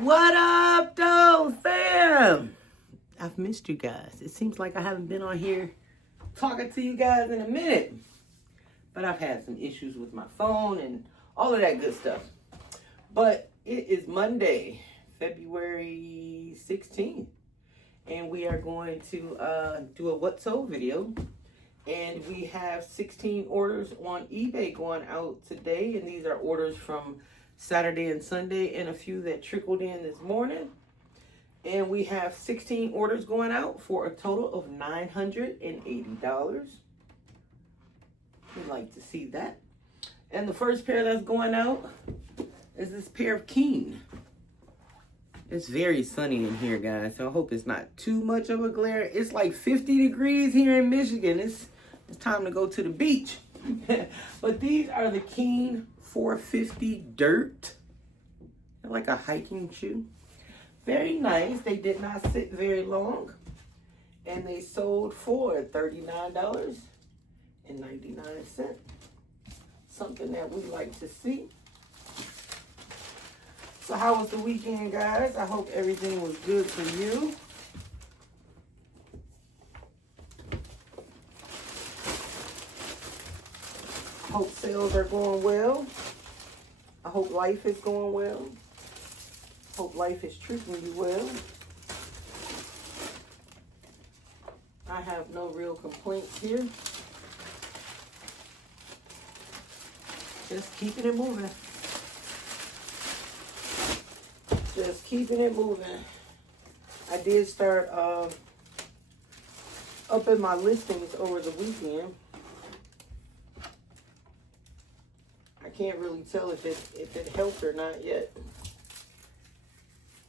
What up, though, fam? I've missed you guys. It seems like I haven't been on here talking to you guys in a minute. But I've had some issues with my phone and all of that good stuff. But it is Monday, February 16th. And we are going to do a What Sold video. And we have 16 orders on eBay going out today. And these are orders from Saturday and Sunday and a few that trickled in this morning. And we have 16 orders going out for a total of $980. We'd like to see that. And the first pair that's going out is this pair of Keen. It's very sunny in here, guys, so I hope it's not too much of a glare. It's like 50 degrees here in Michigan. It's time to go to the beach. But these are the Keen 450 Dirt. They're like a hiking shoe. Very nice. They did not sit very long. And they sold for $39.99. Something that we like to see. So how was the weekend, guys? I hope everything was good for you. Hope sales are going well. I hope life is going well. Hope life is treating you well. I have no real complaints here. Just keeping it moving. Just keeping it moving. I did start upping my listings over the weekend. I can't really tell if it helped or not yet.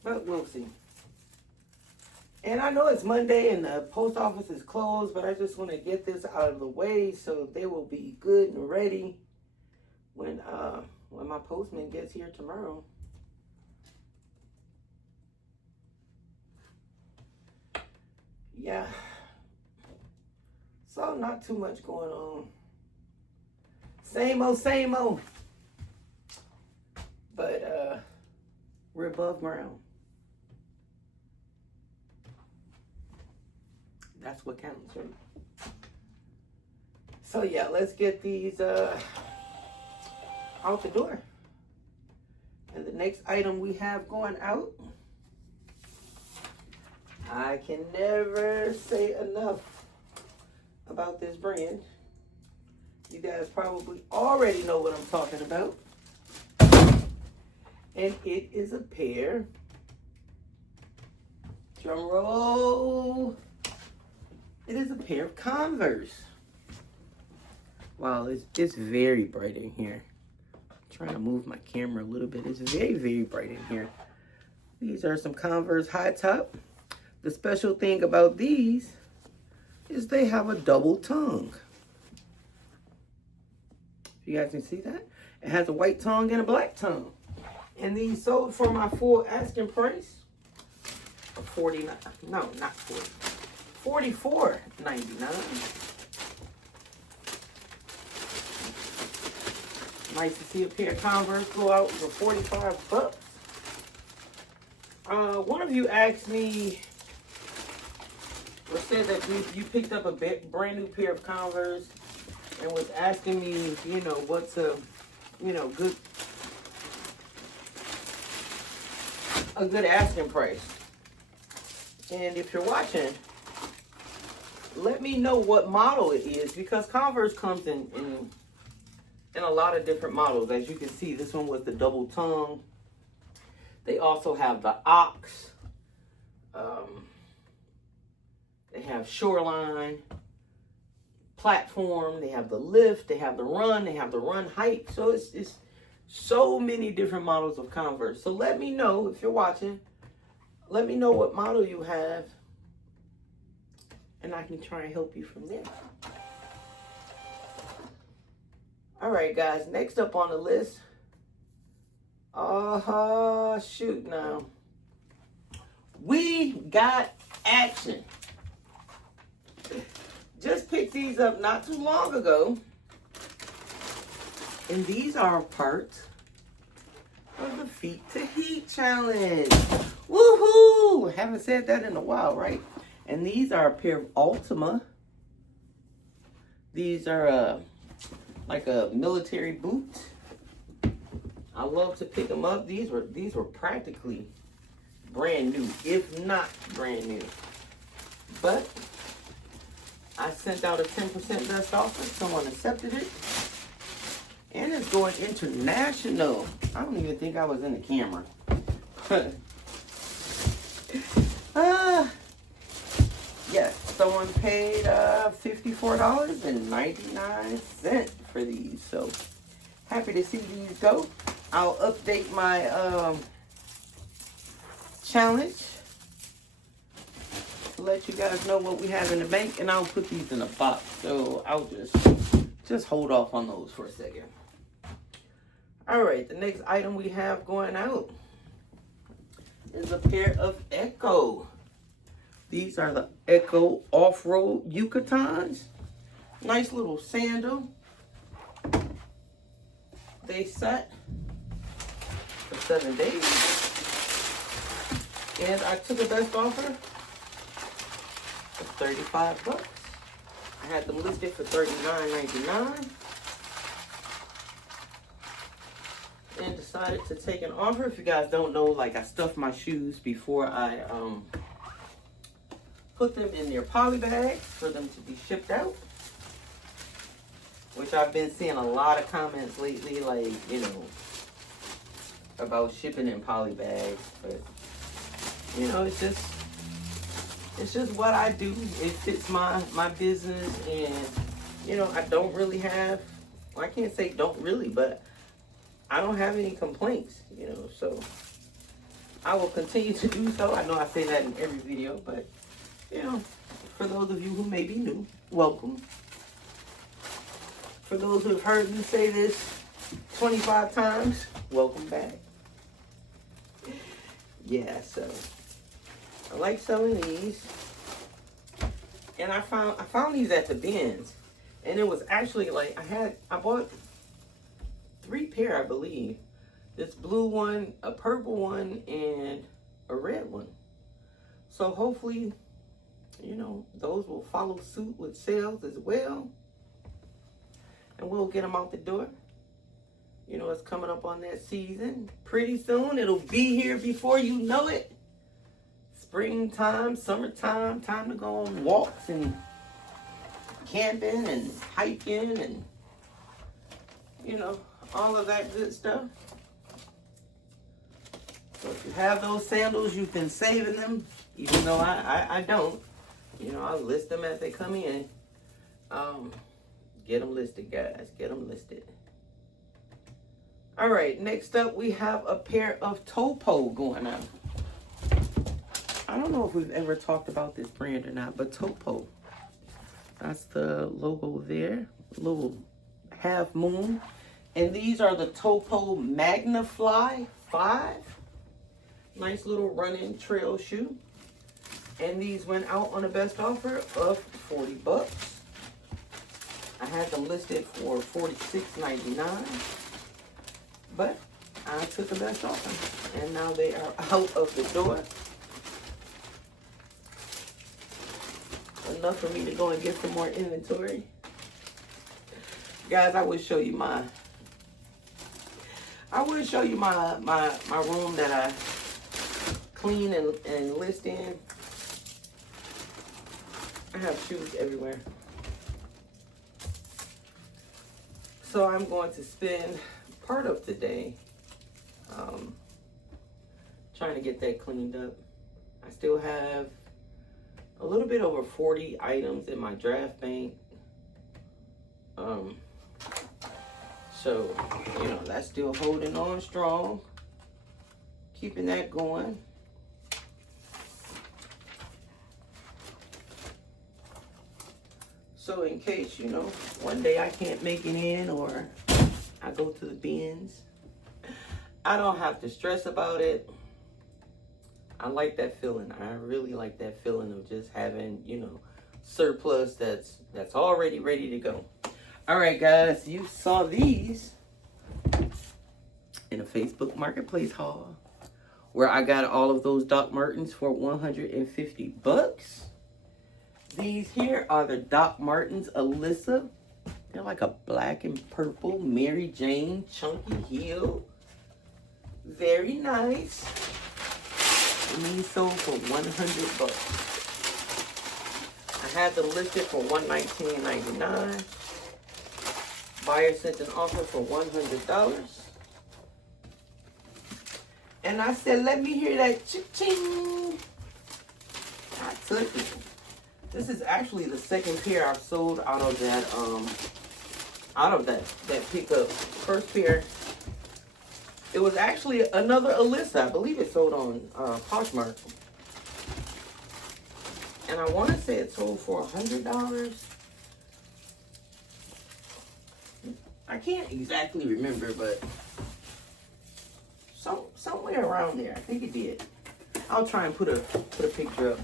But we'll see. And I know it's Monday and the post office is closed, but I just want to get this out of the way so they will be good and ready when my postman gets here tomorrow. Yeah. So not too much going on. Same old, same old. But we're above ground. That's what counts, right? So yeah, let's get these out the door. And the next item we have going out, I can never say enough about this brand. You guys probably already know what I'm talking about. And it is a pair, drum roll, it is a pair of Converse. Wow, it's very bright in here. I'm trying to move my camera a little bit. It's very, very bright in here. These are some Converse high top. The special thing about these is they have a double tongue. You guys can see that? It has a white tongue and a black tongue. And these sold for my full asking price of $44.99. Nice to see a pair of Converse go out for 45 bucks. One of you asked me, or said that you picked up a brand new pair of Converse and was asking me, you know, what's a good asking price. And if you're watching, let me know what model it is, because Converse comes in a lot of different models. As you can see, this one was the double tongue. They also have the Ox. They have Shoreline, Platform. They have the Lift. They have the Run. They have the Run Hike. So it's so many different models of Converse. So let me know if you're watching. Let me know what model you have, and I can try and help you from there. All right, guys. Next up on the list. Shoot now. We got action. Just picked these up not too long ago. And these are a part of the Feet to Heat Challenge. Woohoo! Haven't said that in a while, right? And these are a pair of Ultima. These are like a military boot. I love to pick them up. These were practically brand new, if not brand new. But I sent out a 10% best offer. Someone accepted it. And it's going international. I don't even think I was in the camera. Yes, someone paid $54.99 for these. So happy to see these go. I'll update my challenge to let you guys know what we have in the bank, and I'll put these in a box. So I'll just hold off on those for a second. All right, the next item we have going out is a pair of Echo. These are the Echo Off-Road Yucatons. Nice little sandal. They sat for 7 days. And I took a best offer of $35. I had them listed for $39.99. And decided to take an offer. If you guys don't know, like, I stuffed my shoes before I put them in their poly bags for them to be shipped out. Which I've been seeing a lot of comments lately, like, you know, about shipping in poly bags. But, you know, it's just what I do. It fits my business, and, you know, I don't really have, well, I can't say don't really, but I don't have any complaints, you know, so I will continue to do so. I know I say that in every video, but, you know, for those of you who may be new, welcome. For those who have heard me say this 25 times, welcome back. Yeah, so I like selling these. And I found these at the bins. And it was actually like, I bought 3 pair, I believe. This blue one, a purple one, and a red one. So hopefully, you know, those will follow suit with sales as well. And we'll get them out the door. You know, it's coming up on that season. Pretty soon, it'll be here before you know it. Springtime, summertime, time to go on walks and camping and hiking and, you know, all of that good stuff. So if you have those sandals, you've been saving them, even though I don't. You know, I'll list them as they come in. Get them listed, guys. Get them listed. All right, next up, we have a pair of Topo going out. I don't know if we've ever talked about this brand or not, but Topo. That's the logo there. Little half moon. And these are the Topo Magnafly 5. Nice little running trail shoe. And these went out on a best offer of $40. I had them listed for $46.99. But I took the best offer. And now they are out of the door. Enough for me to go and get some more inventory. Guys, I would show you my room that I clean and list in. I have shoes everywhere. So I'm going to spend part of today trying to get that cleaned up. I still have a little bit over 40 items in my draft bank. So, you know, that's still holding on strong. Keeping that going. So in case, you know, one day I can't make it in or I go to the bins, I don't have to stress about it. I like that feeling. I really like that feeling of just having, you know, surplus that's already ready to go. All right, guys, you saw these. in a Facebook Marketplace haul where I got all of those Doc Martens for 150 bucks. These here are the Doc Martens Alyssa. They're like a black and purple Mary Jane chunky heel. Very nice. And these sold for 100 bucks. I had them listed for $119.99. Buyer sent an offer for $100. And I said, let me hear that cha-ching. I took it. This is actually the second pair I've sold out of that pickup. First pair, it was actually another Alyssa. I believe it sold on Poshmark. And I want to say it sold for $100. I can't exactly remember, but somewhere around there. I think it did. I'll try and put a picture up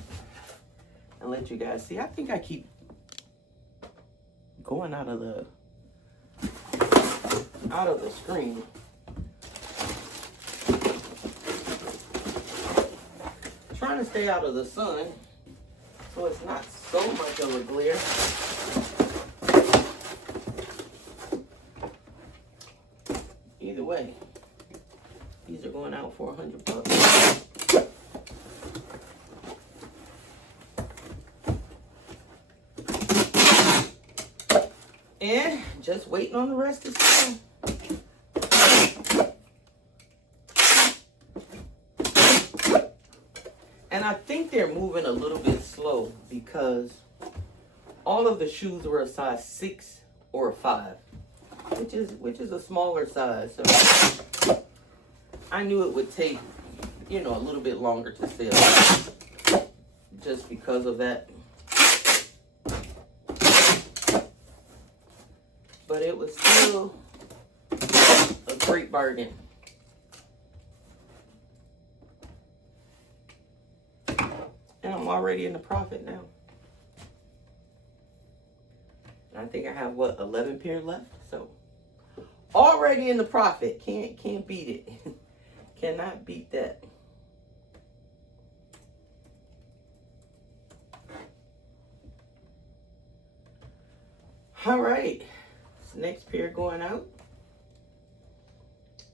and let you guys see. I think I keep going out of the screen. Trying to stay out of the sun so it's not so much of a glare. Either way, these are going out for 100 bucks. And just waiting on the rest to sell. And I think they're moving a little bit slow because all of the shoes were a size 6 or a 5, which is a smaller size. So I knew it would take, a little bit longer to sell just because of that. But it was still a great bargain. And I'm already in the profit now. And I think I have 11 pair left. So already in the profit. Can't beat it. Cannot beat that. All right. This next pair going out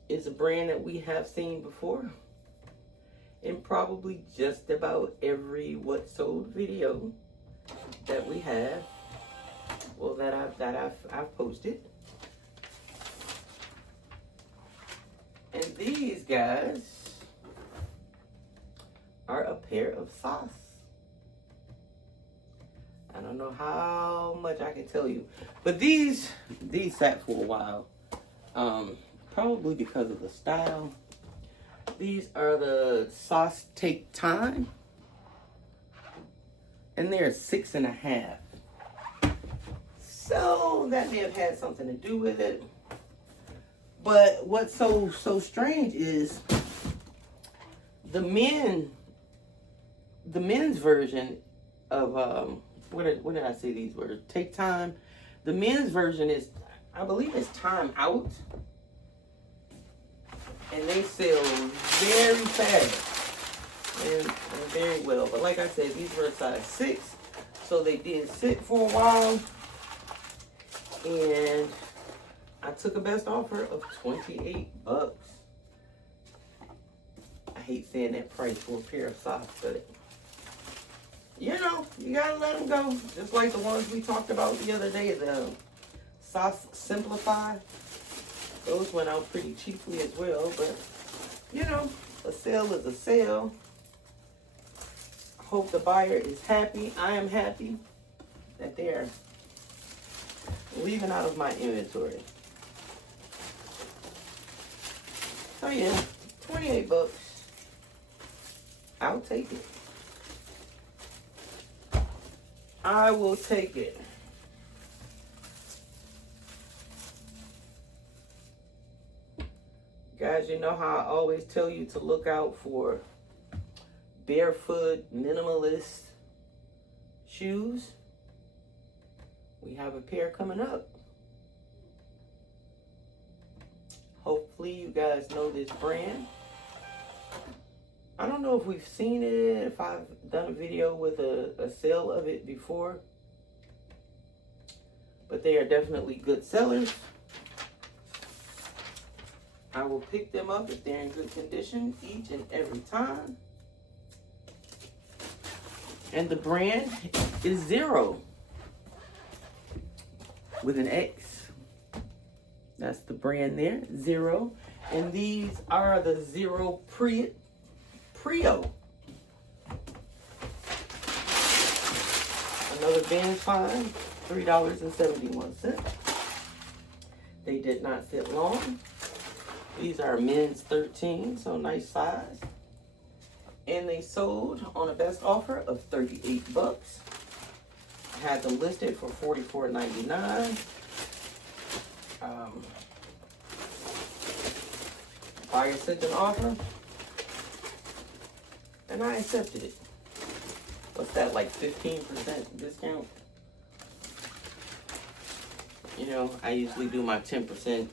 is a brand that we have seen before in probably just about every what sold video that we have, well, that I've posted. And these guys are a pair of socks. I don't know how much I can tell you, but these sat for a while, probably because of the style. These are the Sauce Take Time, and they're 6.5. So that may have had something to do with it. But what's so strange is the men's version of what did I say these words? Take Time. The men's version is, I believe it's Time Out. And they sell very fast and very well. But like I said, these were a size 6. So they did sit for a while. And I took a best offer of 28 bucks. I hate saying that price for a pair of socks, but you gotta let them go. Just like the ones we talked about the other day, the Sauce Simplify. Those went out pretty cheaply as well, but a sale is a sale. I hope the buyer is happy. I am happy that they're leaving out of my inventory. So yeah, 28 bucks. I'll take it. I will take it. Guys, you know how I always tell you to look out for barefoot minimalist shoes? We have a pair coming up. Hopefully you guys know this brand. I don't know if we've seen it, if I've done a video with a sale of it before, but they are definitely good sellers. I will pick them up if they're in good condition each and every time. And the brand is Zero with an X. That's the brand there, Zero. And these are the Zero Prio. Another band find, $3.71. They did not sit long. These are men's 13, so nice size. And they sold on a best offer of 38 bucks. I had them listed for $44.99. Buyer sent an offer, and I accepted it. What's that, like 15% discount? You know, I usually do my 10%.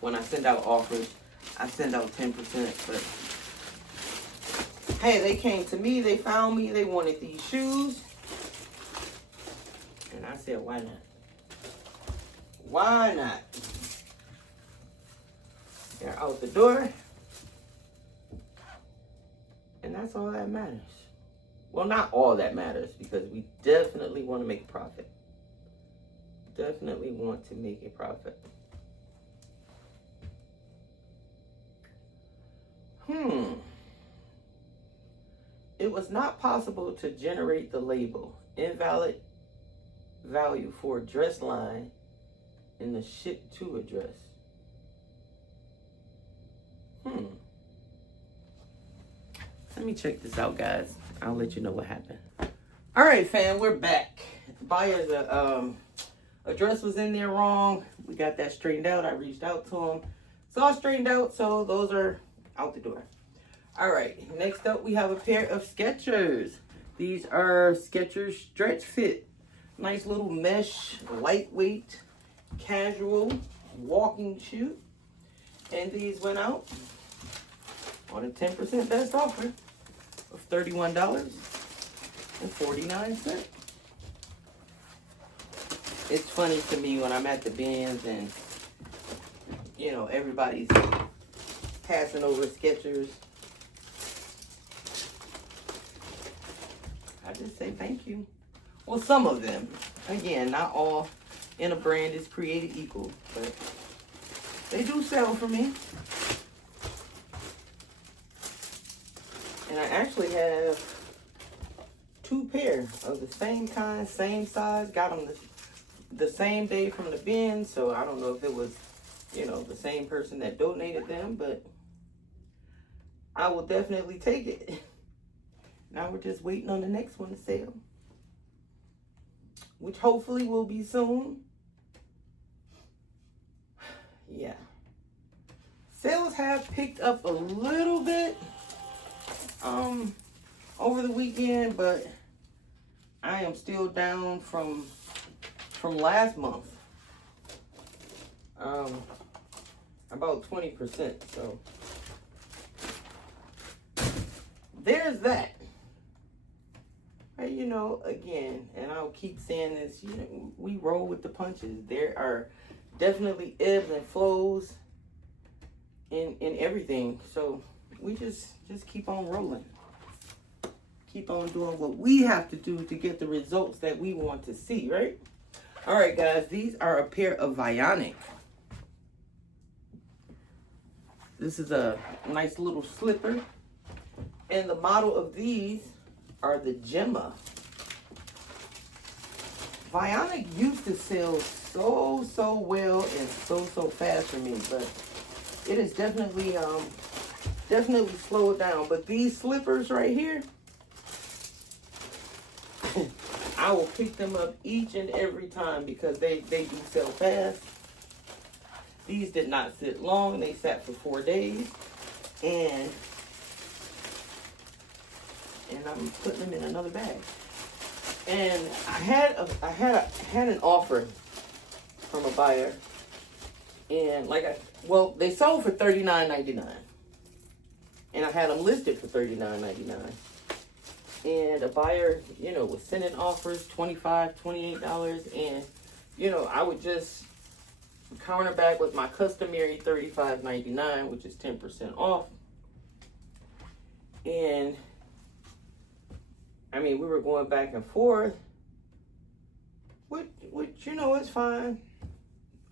When I send out offers, I send out 10%, but hey, they came to me, they found me, they wanted these shoes. And I said, why not? Why not? They're out the door. And that's all that matters. Well, not all that matters, because we definitely want to make a profit. Definitely want to make a profit. It was not possible to generate the label invalid value for address line in the ship to address. Let me check this out, guys. I'll let you know what happened. All right, fam, we're back. The buyer's address was in there wrong. We got that straightened out. I reached out to him. It's all straightened out, so those are out the door. All right, next up we have a pair of Skechers. These are Skechers Stretch Fit. Nice little mesh, lightweight, casual walking shoe. And these went out on a 10% best offer of $31.49. It's funny to me when I'm at the bins and, you know, everybody's passing over Skechers. I just say thank you. Well, some of them. Again, not all in a brand is created equal, but they do sell for me. And I actually have 2 pair of the same kind, same size. Got them the same day from the bin, so I don't know if it was, you know, the same person that donated them, but I will definitely take it. Now we're just waiting on the next one to sell, which hopefully will be soon. Yeah. Sales have picked up a little bit over the weekend, but I am still down from last month. About 20%, so there's that. But, you know, again, and I'll keep saying this, you know, we roll with the punches. There are definitely ebbs and flows in everything. So we just keep on rolling. Keep on doing what we have to do to get the results that we want to see, right? All right, guys, these are a pair of Vionic. This is a nice little slipper. And the model of these are the Gemma. Vionic used to sell so well and so fast for me, but it is definitely slowed down. But these slippers right here, I will pick them up each and every time because they do sell fast. These did not sit long. They sat for 4 days. And I'm putting them in another bag. And I had an offer from a buyer. And like Well, they sold for $39.99. And I had them listed for $39.99. And a buyer, you know, was sending offers, $25, $28. And, you know, I would just counter back with my customary $35.99, which is 10% off. And, I mean, we were going back and forth. Which, you know, it's fine.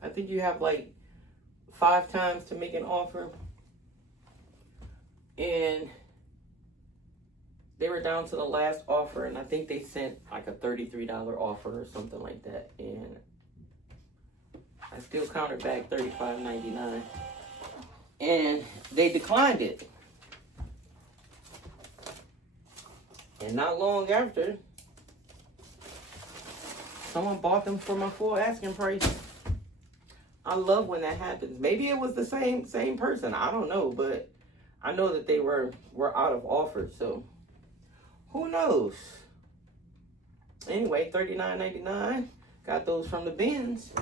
I think you have like 5 times to make an offer. And they were down to the last offer, and I think they sent like a $33 offer or something like that. And I still countered back $35.99. And they declined it. And not long after, someone bought them for my full asking price. I love when that happens. Maybe it was the same person. I don't know, but I know that they were out of offers, so who knows? Anyway, $39.99. Got those from the bins.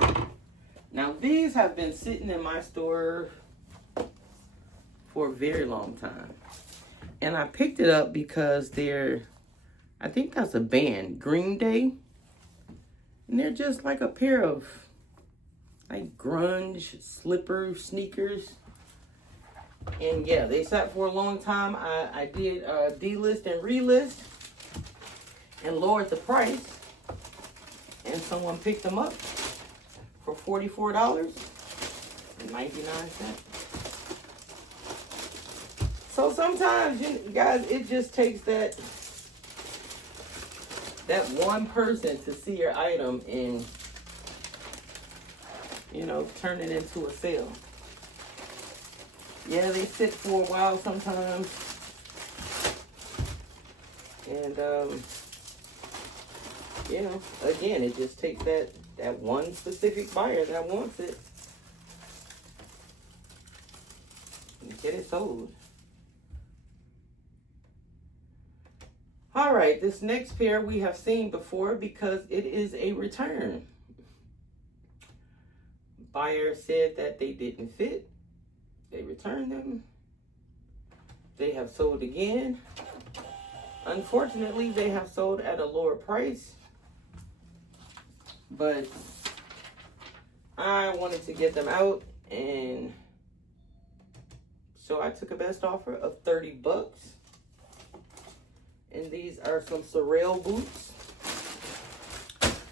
Now these have been sitting in my store for a very long time. And I picked it up because I think that's a band, Green Day. And they're just like a pair of like grunge slipper sneakers. And yeah, they sat for a long time. I did delist and relist and lowered the price. And someone picked them up for $44.99. So sometimes, you guys, it just takes that one person to see your item and, you know, turn it into a sale. Yeah, they sit for a while sometimes. And, you know, again, it just takes that one specific buyer that wants it and get it sold. All right, this next pair we have seen before because it is a return. Buyer said that they didn't fit. They returned them. They have sold again. Unfortunately, they have sold at a lower price. But I wanted to get them out, and so I took a best offer of $30. And these are some Sorel boots.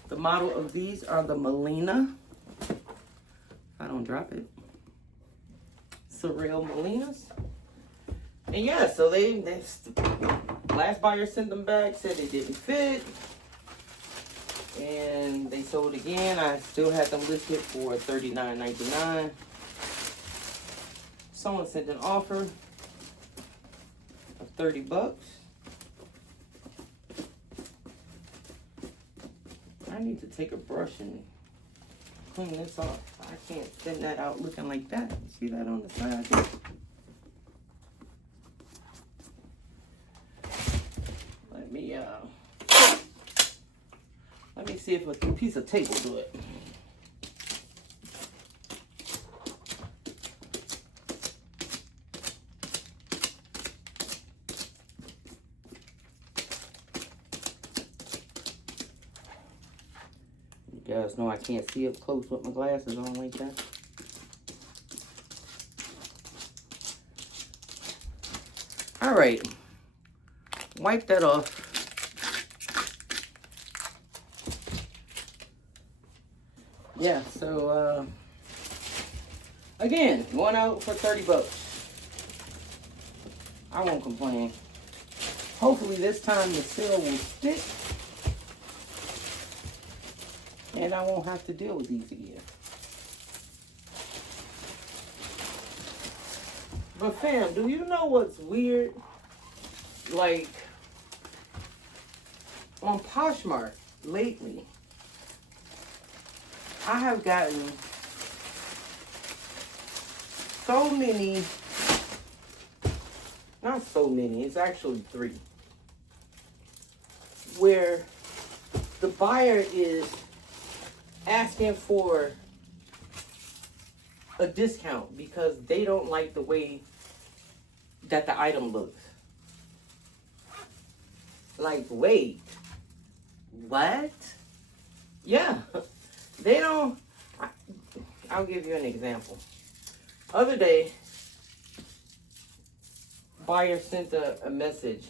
The model of these are the Melina. If I don't drop it. Sorel Melinas. And yeah, so last buyer sent them back, said they didn't fit. And they sold again. I still had them listed for $39.99. Someone sent an offer of $30. I need to take a brush and clean this off. I can't send that out looking like that. See that on the side there? Let me see if a piece of tape will do it. You guys know I can't see up close with my glasses on like that. All right, wipe that off. Yeah, so again, going out for $30. I won't complain. Hopefully this time the sale will stick and I won't have to deal with these again. But fam, do you know what's weird? Like on Poshmark lately, I have gotten so many, not so many, it's actually 3, where the buyer is asking for a discount because they don't like the way that the item looks. Like, wait, what? Yeah, they don't. I'll give you an example. Other day, buyer sent a message.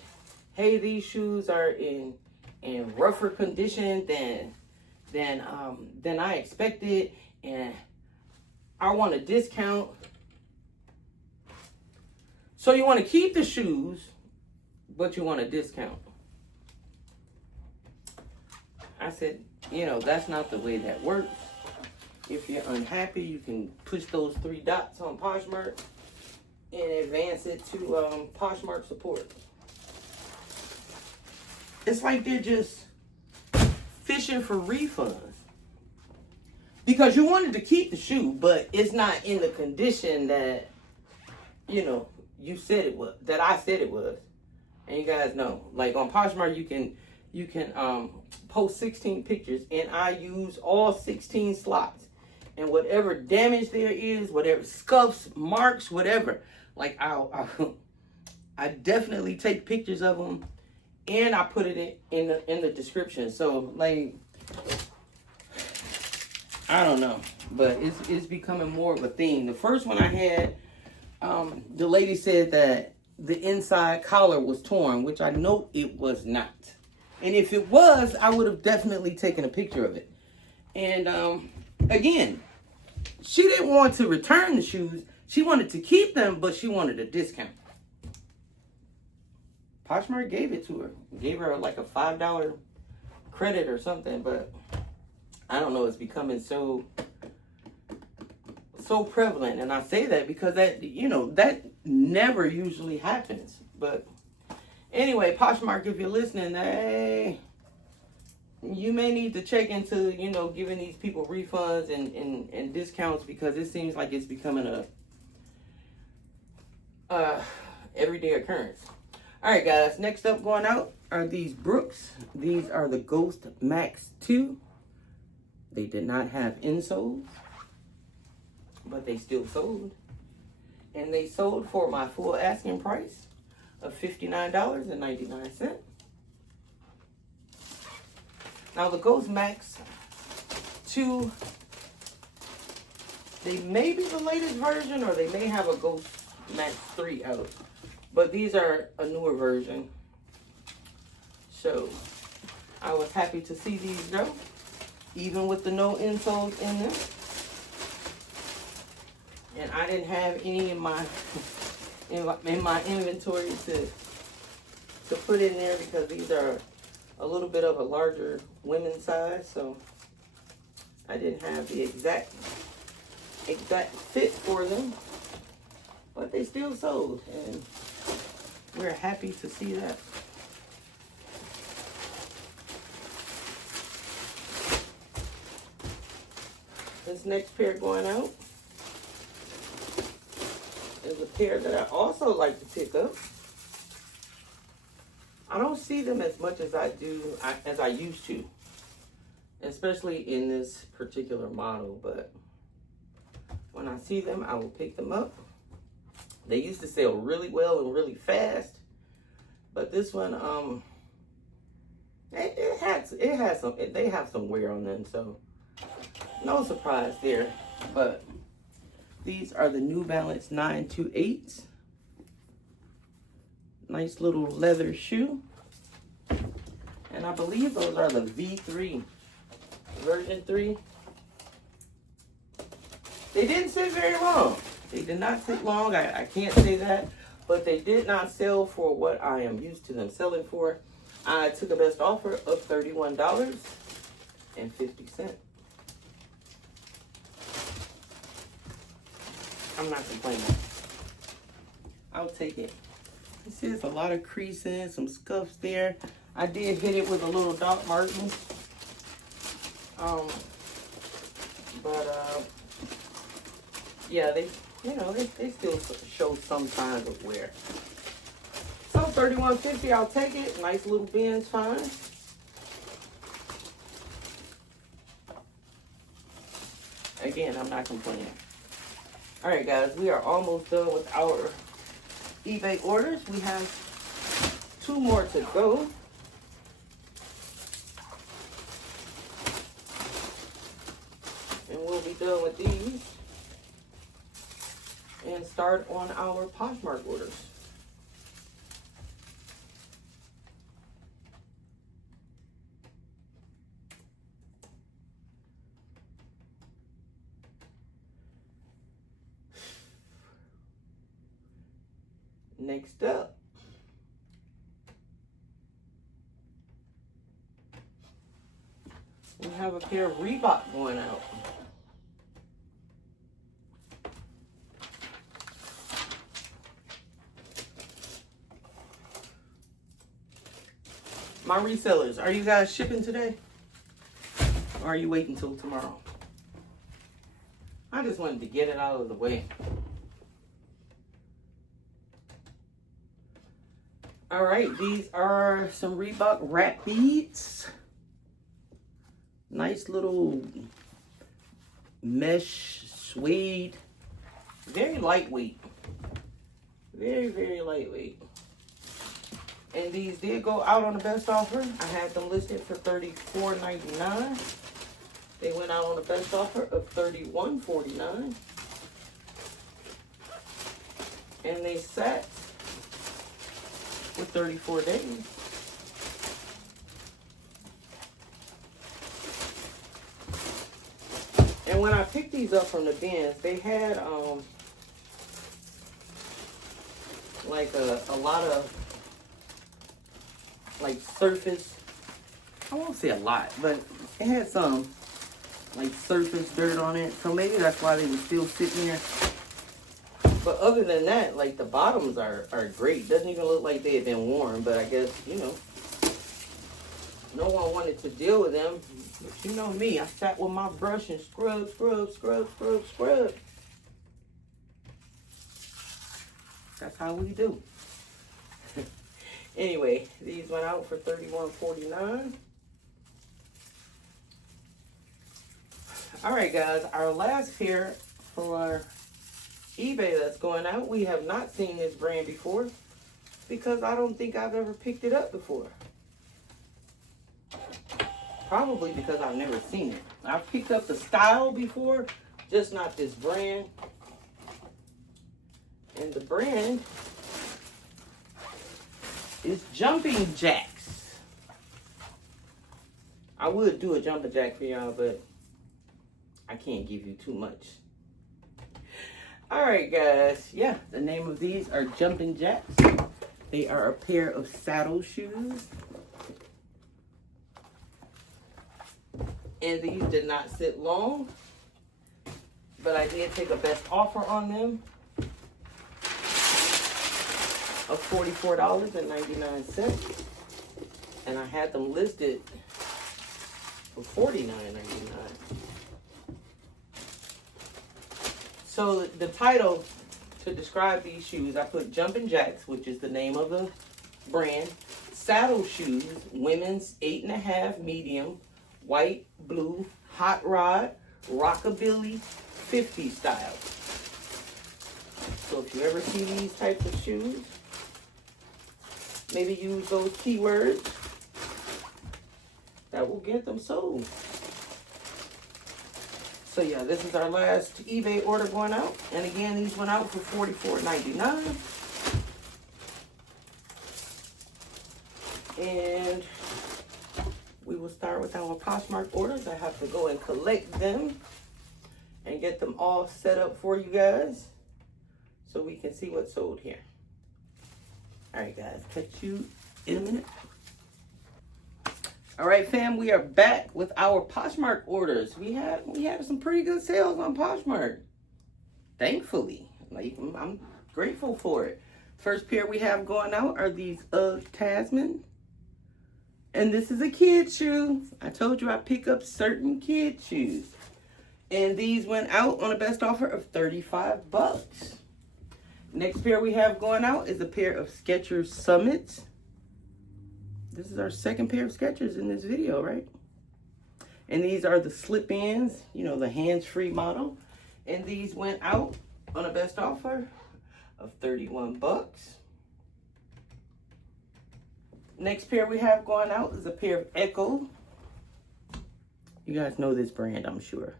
Hey, these shoes are in rougher condition than I expected, and I want a discount. So you want to keep the shoes, but you want a discount. I said, you know, that's not the way that works. If you're unhappy, you can push those 3 dots on Poshmark and advance it to Poshmark support. It's like they're just fishing for refunds. Because you wanted to keep the shoe, but it's not in the condition that, you know, you said it was, that I said it was. And you guys know, like on Poshmark, you can post 16 pictures, and I use all 16 slots. And whatever damage there is, whatever scuffs, marks, whatever, like I definitely take pictures of them, and I put it in the description. So like, I don't know, but it's becoming more of a thing. The first one I had, the lady said that the inside collar was torn, which I know it was not. And if it was, I would have definitely taken a picture of it. And again, she didn't want to return the shoes. She wanted to keep them, but she wanted a discount. Poshmark gave it to her. Gave her like a $5 credit or something, but I don't know. It's becoming so prevalent. And I say that because that, you know, that never usually happens. But anyway, Poshmark, if you're listening, hey, you may need to check into, you know, giving these people refunds and discounts, because it seems like it's becoming a everyday occurrence. All right, guys, next up going out are these Brooks. These are the Ghost Max 2. They did not have insoles, but they still sold. And they sold for my full asking price of $59.99. Now the Ghost Max 2, they may be the latest version, or they may have a Ghost Max 3 out. But these are a newer version. So I was happy to see these go, even with the no insoles in them. And I didn't have any in my inventory to put in there, because these are a little bit of a larger women's size, so I didn't have the exact fit for them, but they still sold, and we're happy to see that. This next pair going out is a pair that I also like to pick up. I don't see them as much as as I used to, especially in this particular model, but when I see them, I will pick them up. They used to sell really well and really fast, but this one, they have some wear on them, so no surprise there. But these are the New Balance 928s. Nice little leather shoe. And I believe those are the V3, version 3. They didn't sit very long. They did not sit long, I can't say that. But they did not sell for what I am used to them selling for. I took a best offer of $31.50. I'm not complaining. I'll take it. You see, there's a lot of creasing, some scuffs there. I did hit it with a little Doc Martens. Yeah, they still show some signs of wear. So $31.50, I'll take it. Nice little Ben's fine. Again, I'm not complaining. All right, guys, we are almost done with our eBay orders. We have 2 more to go. And we'll be done with these and start on our Poshmark orders. Next up, we have a pair of Reebok going out. My resellers, are you guys shipping today? Or are you waiting until tomorrow? I just wanted to get it out of the way. All right, these are some Reebok wrap beads. Nice little mesh suede. Very lightweight. Very, very lightweight. And these did go out on the best offer. I had them listed for $34.99. They went out on the best offer of $31.49. And they sat for 34 days. And when I picked these up from the bins, they had like a lot of like surface. I won't say a lot, but it had some like surface dirt on it. So maybe that's why they were still sitting there. But other than that, like the bottoms are great. Doesn't even look like they had been worn, but I guess, you know, no one wanted to deal with them. But you know me, I sat with my brush and scrub. That's how we do. Anyway, these went out for $31.49. All right, guys, our last pair for eBay that's going out. We have not seen this brand before because I don't think I've ever picked it up before. Probably because I've never seen it. I've picked up the style before, just not this brand. And the brand is Jumping Jacks. I would do a jumping jack for y'all, but I can't give you too much. All right, guys. Yeah, the name of these are Jumping Jacks. They are a pair of saddle shoes. And these did not sit long, but I did take a best offer on them of $44.99. And I had them listed for $49.99. So the title to describe these shoes, I put Jumping Jacks, which is the name of the brand. Saddle shoes, women's 8.5 medium, white, blue, hot rod, rockabilly, 50 style. So if you ever see these types of shoes, maybe use those keywords. That will get them sold. So yeah, this is our last eBay order going out. And again, these went out for $44.99. And we will start with our Poshmark orders. I have to go and collect them and get them all set up for you guys so we can see what's sold here. All right, guys, catch you in a minute. All right, fam, we are back with our Poshmark orders. We had some pretty good sales on Poshmark. Thankfully, like I'm grateful for it. First pair we have going out are these Tasman. And this is a kid shoe. I told you I pick up certain kid shoes. And these went out on a best offer of 35 bucks. Next pair we have going out is a pair of Skechers Summits. This is our second pair of Skechers in this video, right? And these are the slip-ins, you know, the hands-free model. And these went out on a best offer of 31 bucks. Next pair we have going out is a pair of Echo. You guys know this brand, I'm sure.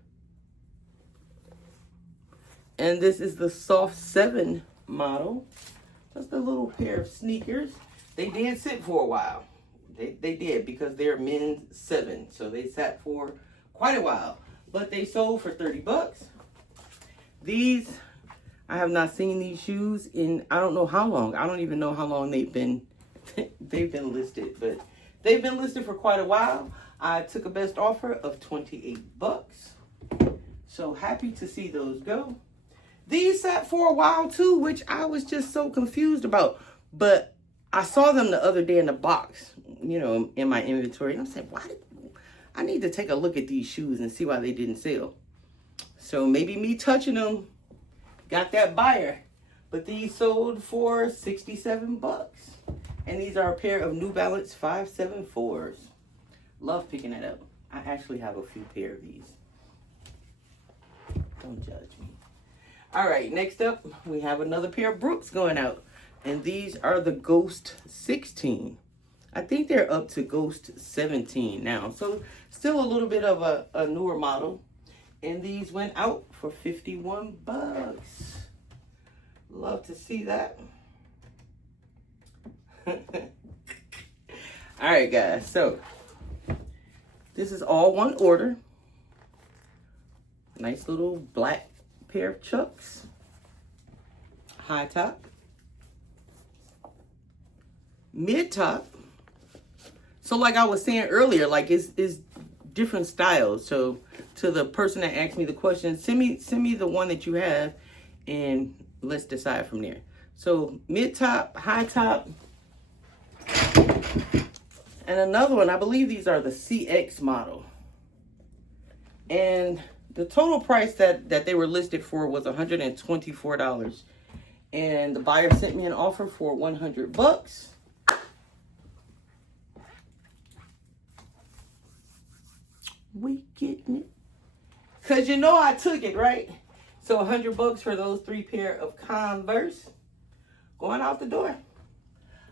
And this is the Soft 7 model. Just a little pair of sneakers. They did sit for a while. They did, because they're men's 7. So they sat for quite a while. But they sold for 30 bucks. These, I have not seen these shoes in I don't know how long. I don't even know how long they've been listed. But they've been listed for quite a while. I took a best offer of 28 bucks. So happy to see those go. These sat for a while too, which I was just so confused about. But I saw them the other day in the box, you know, in my inventory. And I said, I need to take a look at these shoes and see why they didn't sell. So maybe me touching them got that buyer. But these sold for 67 bucks. And these are a pair of New Balance 574s. Love picking that up. I actually have a few pair of these. Don't judge me. All right, next up, we have another pair of Brooks going out. And these are the Ghost 16. I think they're up to Ghost 17 now. So still a little bit of a newer model. And these went out for 51 bucks. Love to see that. All right, guys. So this is all one order. Nice little black pair of Chucks. High top. Mid top. So like I was saying earlier, like it's different styles. So to the person that asked me the question, send me the one that you have and let's decide from there. So mid top, high top, and another one, I believe these are the CX model. And the total price that they were listed for was $124. And the buyer sent me an offer for 100 bucks. We getting it. Cause you know I took it, right? So 100 bucks for those 3 pair of Converse. Going out the door.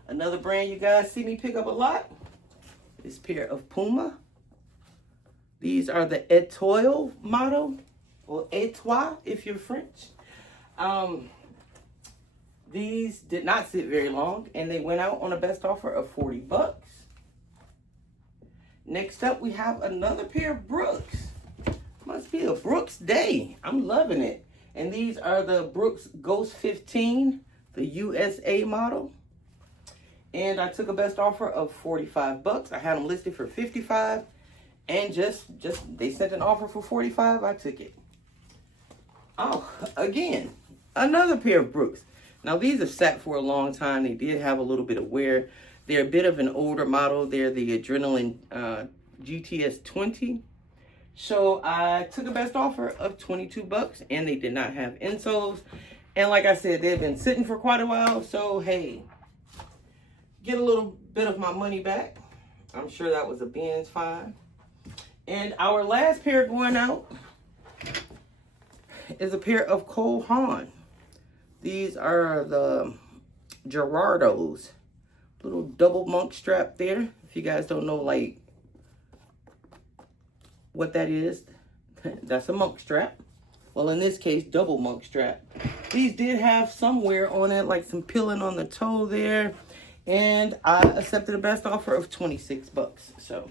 Another brand you guys see me pick up a lot. This pair of Puma. These are the Etoile model, or Etoile if you're French. These did not sit very long, and they went out on a best offer of 40 bucks. Next up, we have another pair of Brooks. Must be a Brooks day. I'm loving it. And these are the Brooks Ghost 15, the USA model. And I took a best offer of 45 bucks. I had them listed for 55. And just they sent an offer for 45. I took it. Oh, again, another pair of Brooks. Now, these have sat for a long time. They did have a little bit of wear. They're a bit of an older model. They're the Adrenaline GTS 20. So I took a best offer of 22 bucks, and they did not have insoles. And like I said, they've been sitting for quite a while. So, hey, get a little bit of my money back. I'm sure that was a Benz fine. And our last pair going out is a pair of Cole Haan. These are the Gerardos. Little double monk strap there. If you guys don't know, like, what that is, that's a monk strap. Well, in this case, double monk strap. These did have some wear on it, like some peeling on the toe there. And I accepted a best offer of 26 bucks. So,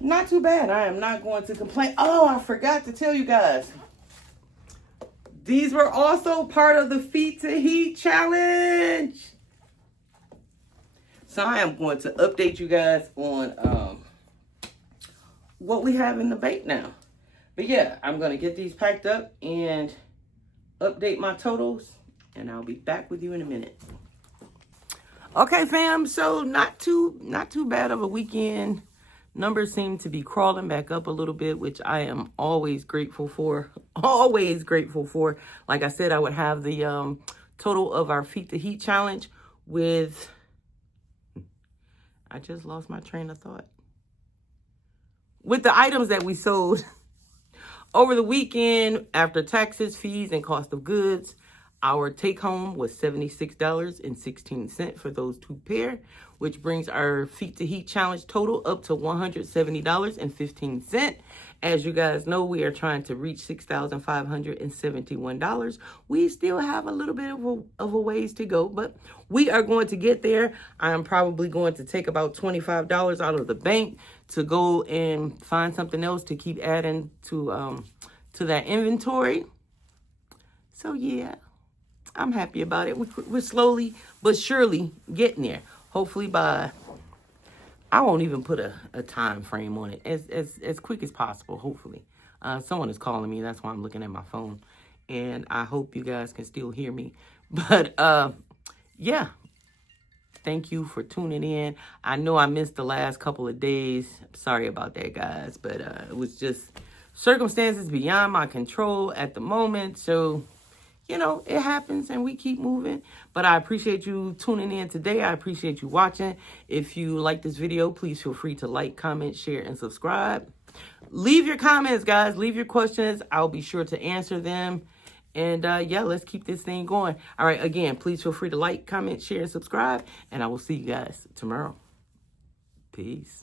not too bad. I am not going to complain. Oh, I forgot to tell you guys. These were also part of the Feet to Heat Challenge. So I am going to update you guys on what we have in the bank now. But yeah, I'm going to get these packed up and update my totals. And I'll be back with you in a minute. Okay, fam. So not too bad of a weekend. Numbers seem to be crawling back up a little bit, which I am always grateful for. Always grateful for. Like I said, I would have the total of our Feet to Heat Challenge with... I just lost my train of thought. With the items that we sold. Over the weekend, after taxes, fees, and cost of goods, our take home was $76.16 for those 2 pair, which brings our Feet to Heat Challenge total up to $170.15. As you guys know, we are trying to reach $6,571. We still have a little bit of a ways to go, but we are going to get there. I am probably going to take about $25 out of the bank to go and find something else to keep adding to that inventory. So yeah, I'm happy about it. We're slowly but surely getting there. Hopefully by, I won't even put a time frame on it, as quick as possible, hopefully. Someone is calling me, that's why I'm looking at my phone. And I hope you guys can still hear me. But yeah, thank you for tuning in. I know I missed the last couple of days. Sorry about that, guys. But it was just circumstances beyond my control at the moment. So, you know, it happens and we keep moving. But I appreciate you tuning in today. I appreciate you watching. If you like this video, please feel free to like, comment, share, and subscribe. Leave your comments, guys. Leave your questions. I'll be sure to answer them. And yeah, let's keep this thing going. All right, again, please feel free to like, comment, share, and subscribe. And I will see you guys tomorrow. Peace.